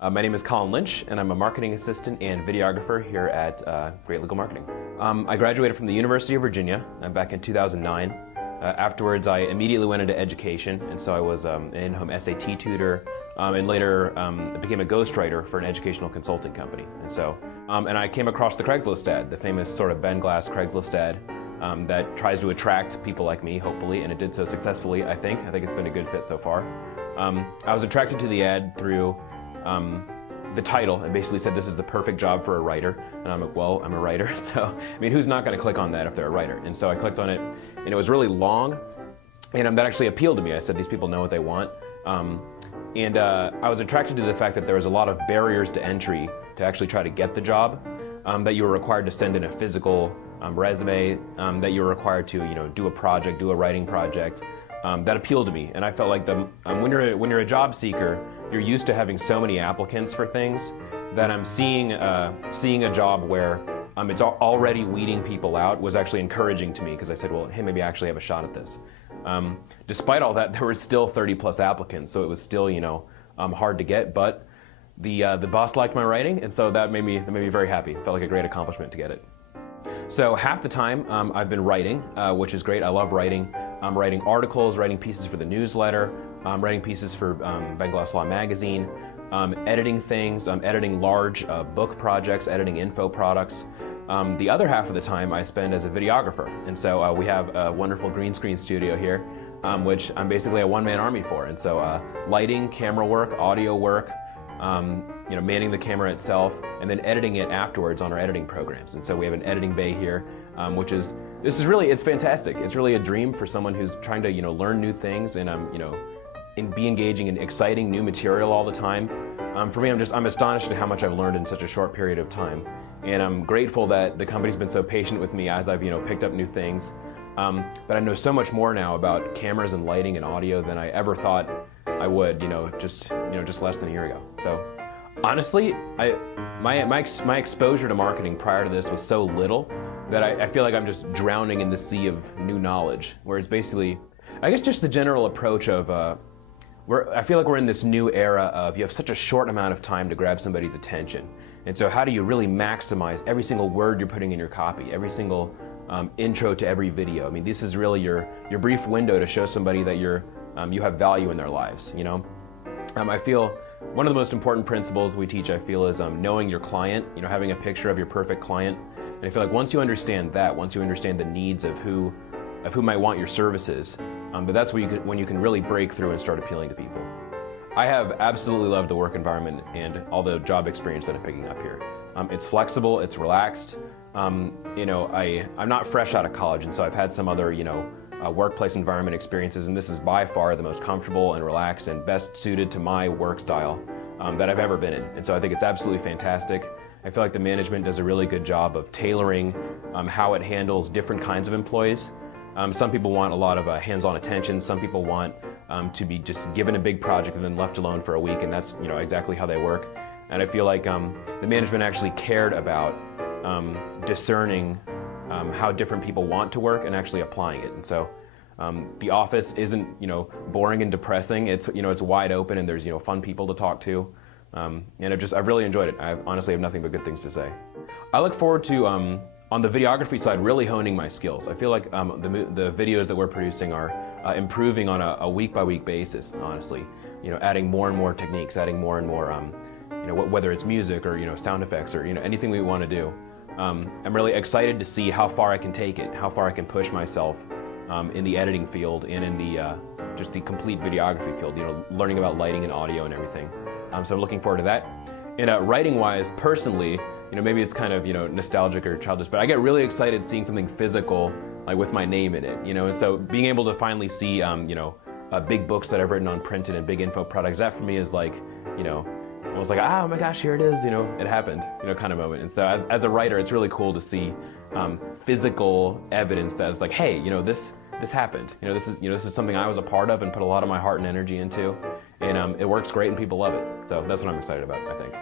My name is Colin Lynch, and I'm a marketing assistant and videographer here at Great Legal Marketing. I graduated from the University of Virginia back in 2009. Afterwards, I immediately went into education, and so I was an in-home SAT tutor, and later became a ghostwriter for an educational consulting company. And I came across the Craigslist ad, the famous sort of Ben Glass Craigslist ad that tries to attract people like me, hopefully, and it did so successfully, I think. I think it's been a good fit so far. I was attracted to the ad through the title. It basically said this is the perfect job for a writer, and I'm like, well, I'm a writer, so I mean, who's not going to click on that if they're a writer? And so I clicked on it, and it was really long, and that actually appealed to me. I said, these people know what they want, and I was attracted to the fact that there was a lot of barriers to entry to actually try to get the job, that you were required to send in a physical resume, that you were required to do a project, do a writing project. That appealed to me, and I felt like when you're a job seeker, you're used to having so many applicants for things that I'm seeing a job where it's already weeding people out was actually encouraging to me, because I said, well, hey, maybe I actually have a shot at this. Despite all that, there were still 30+ applicants, so it was still hard to get. But the boss liked my writing, and so that made me very happy. It felt like a great accomplishment to get it. So half the time I've been writing, which is great. I love writing. I'm writing articles, writing pieces for the newsletter, writing pieces for Ben Glass Law magazine, editing things, editing large book projects, editing info products. The other half of the time I spend as a videographer, and so we have a wonderful green screen studio here, which I'm basically a one-man army for. And so lighting, camera work, audio work, manning the camera itself, and then editing it afterwards on our editing programs. And so we have an editing bay here, it's fantastic. It's really a dream for someone who's trying to learn new things and and be engaging in exciting new material all the time. For me, I'm astonished at how much I've learned in such a short period of time, and I'm grateful that the company's been so patient with me as I've picked up new things. But I know so much more now about cameras and lighting and audio than I ever thought I would, just less than a year ago. So honestly, my exposure to marketing prior to this was so little that I feel like I'm just drowning in the sea of new knowledge, where it's basically, I guess, just the general approach of, I feel like we're in this new era of you have such a short amount of time to grab somebody's attention. And so how do you really maximize every single word you're putting in your copy, every single intro to every video? I mean, this is really your brief window to show somebody that you have value in their lives, I feel one of the most important principles we teach, I feel, is knowing your client, having a picture of your perfect client. And I feel like once you understand that, once you understand the needs of who might want your services, but that's when you can really break through and start appealing to people. I have absolutely loved the work environment and all the job experience that I'm picking up here. It's flexible, it's relaxed. I'm not fresh out of college, and so I've had some other, workplace environment experiences, and this is by far the most comfortable and relaxed and best suited to my work style that I've ever been in. And so I think it's absolutely fantastic. I feel like the management does a really good job of tailoring how it handles different kinds of employees. Some people want a lot of hands-on attention. Some people want to be just given a big project and then left alone for a week, and that's exactly how they work. And I feel like the management actually cared about discerning how different people want to work and actually applying it. And so the office isn't boring and depressing. It's it's wide open, and there's fun people to talk to. And I've really enjoyed it. I honestly have nothing but good things to say. I look forward to, on the videography side, really honing my skills. I feel like the videos that we're producing are improving on a week-by-week basis, honestly. Adding more and more techniques, adding more and more, whether it's music or sound effects or anything we want to do. I'm really excited to see how far I can take it, how far I can push myself in the editing field and in the just the complete videography field, learning about lighting and audio and everything. So I'm looking forward to that. And writing-wise, personally, maybe it's kind of nostalgic or childish, but I get really excited seeing something physical, like with my name in it. And so being able to finally see big books that I've written on printed and big info products, that for me is like, I was like, oh my gosh, here it is, it happened, kind of moment. And so as a writer, it's really cool to see physical evidence that it's like, hey, this happened. This is something I was a part of and put a lot of my heart and energy into, and it works great and people love it. So that's what I'm excited about, I think.